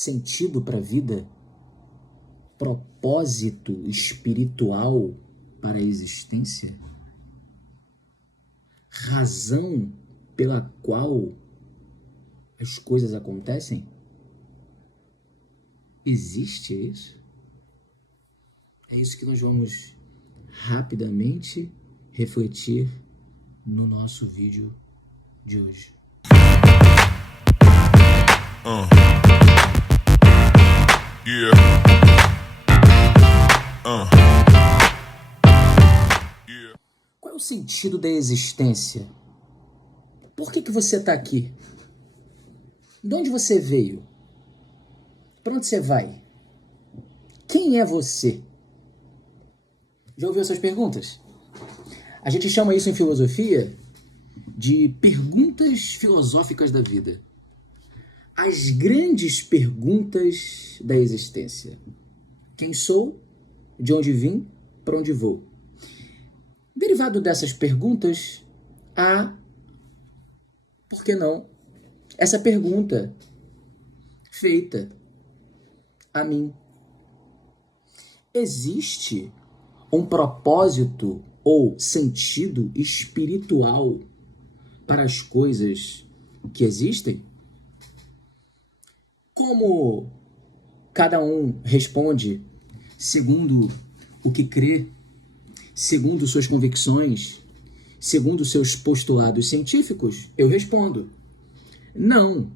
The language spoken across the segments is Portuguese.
sentido para a vida, propósito espiritual para a existência, razão pela qual as coisas acontecem? Existe isso? É isso que nós vamos rapidamente refletir no nosso vídeo de hoje. Qual é o sentido da existência? Por que você está aqui? De onde você veio? Para onde você vai? Quem é você? Já ouviu essas perguntas? A gente chama isso em filosofia de perguntas filosóficas da vida. As grandes perguntas da existência. Quem sou? De onde vim? Para onde vou? Derivado dessas perguntas, há, por que não, essa pergunta feita a mim. Existe um propósito ou sentido espiritual para as coisas que existem? Como cada um responde segundo o que crê, segundo suas convicções, segundo seus postulados científicos, eu respondo: não.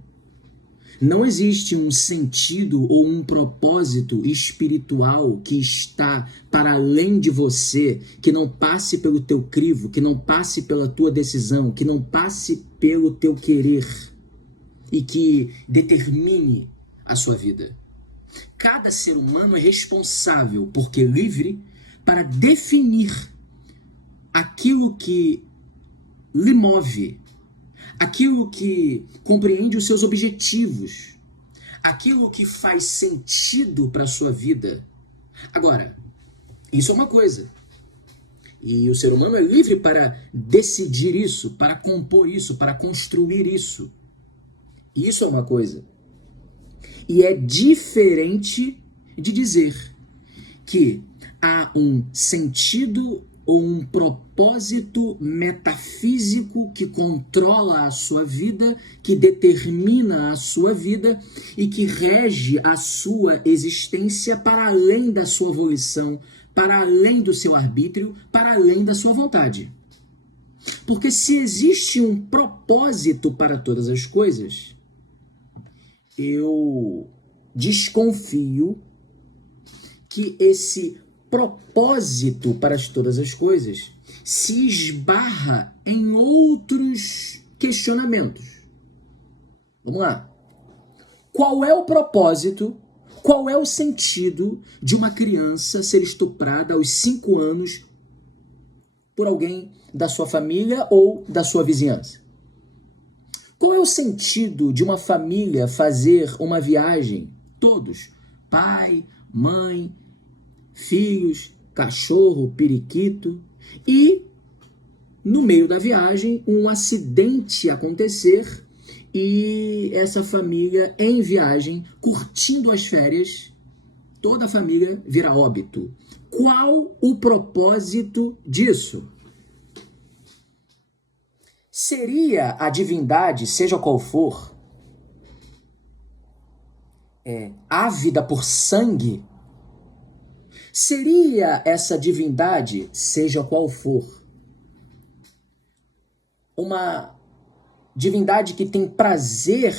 Não existe um sentido ou um propósito espiritual que está para além de você, que não passe pelo teu crivo, que não passe pela tua decisão, que não passe pelo teu querer e que determine a sua vida. Cada ser humano é responsável, porque é livre, para definir aquilo que lhe move, aquilo que compreende os seus objetivos, aquilo que faz sentido para a sua vida. Agora, isso é uma coisa. E o ser humano é livre para decidir isso, para compor isso, para construir isso. Isso é uma coisa. E é diferente de dizer que há um sentido ou um propósito metafísico que controla a sua vida, que determina a sua vida e que rege a sua existência para além da sua volição, para além do seu arbítrio, para além da sua vontade. Porque se existe um propósito para todas as coisas, eu desconfio que esse propósito para todas as coisas se esbarra em outros questionamentos. Vamos lá. Qual é o propósito, qual é o sentido de uma criança ser estuprada aos 5 anos por alguém da sua família ou da sua vizinhança? Qual é o sentido de uma família fazer uma viagem, todos, pai, mãe, filhos, cachorro, periquito, e no meio da viagem um acidente acontecer e essa família em viagem, curtindo as férias, toda a família vira óbito? Qual o propósito disso? Seria a divindade, seja qual for, ávida por sangue? Seria essa divindade, seja qual for, uma divindade que tem prazer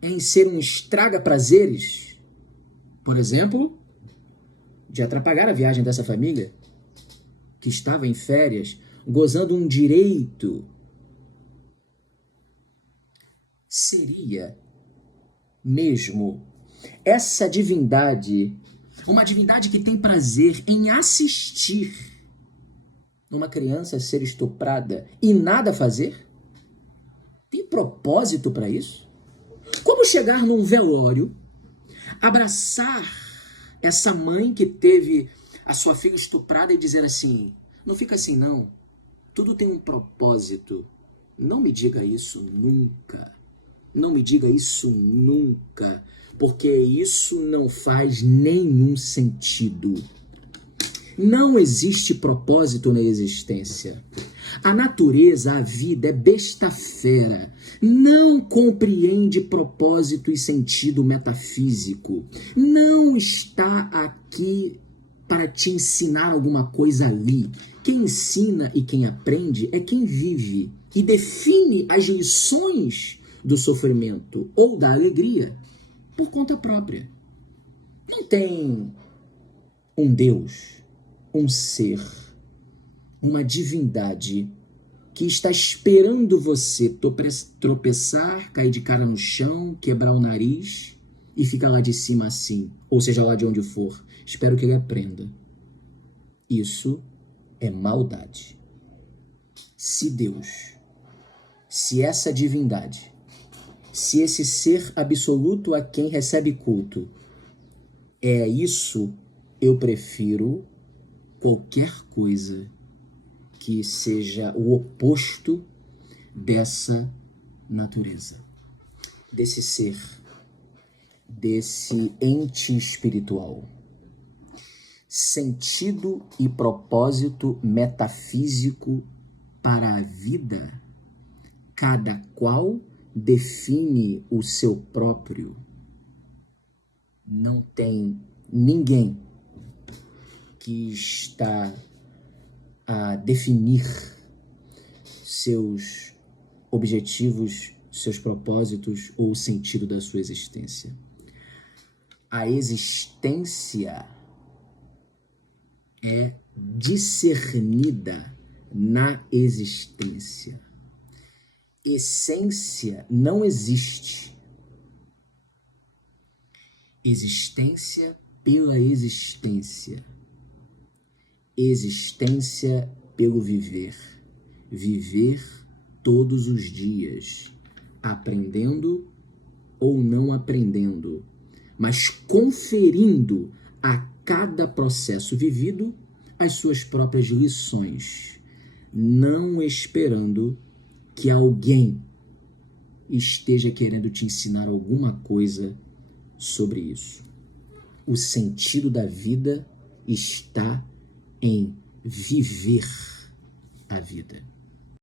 em ser um estraga-prazeres, por exemplo, de atrapalhar a viagem dessa família que estava em férias, gozando um direito? Seria mesmo essa divindade uma divindade que tem prazer em assistir uma criança ser estuprada e nada fazer? Tem propósito para isso? Como chegar num velório, abraçar essa mãe que teve a sua filha estuprada e dizer assim: não fica assim não, tudo tem um propósito. Não me diga isso nunca. Não me diga isso nunca. porque isso não faz nenhum sentido. Não existe propósito na existência. A natureza, a vida é besta fera. Não compreende propósito e sentido metafísico. Não está aqui para te ensinar alguma coisa ali. Quem ensina e quem aprende é quem vive e define as lições do sofrimento ou da alegria por conta própria. Não tem um Deus, um ser, uma divindade que está esperando você tropeçar, cair de cara no chão, quebrar o nariz e ficar lá de cima assim, ou seja lá de onde for. Espero que ele aprenda. Isso é maldade. Se Deus, se essa divindade, se esse ser absoluto a quem recebe culto é isso, eu prefiro qualquer coisa que seja o oposto dessa natureza, desse ser, desse ente espiritual. Sentido e propósito metafísico para a vida, cada qual define o seu próprio. Não tem ninguém que está a definir seus objetivos, seus propósitos ou o sentido da sua existência. A existência é discernida na existência. Essência não existe. Existência pela existência. Existência pelo viver. Viver todos os dias, aprendendo ou não aprendendo, mas conferindo a cada processo vivido as suas próprias lições, não esperando que alguém esteja querendo te ensinar alguma coisa sobre isso. O sentido da vida está em viver a vida.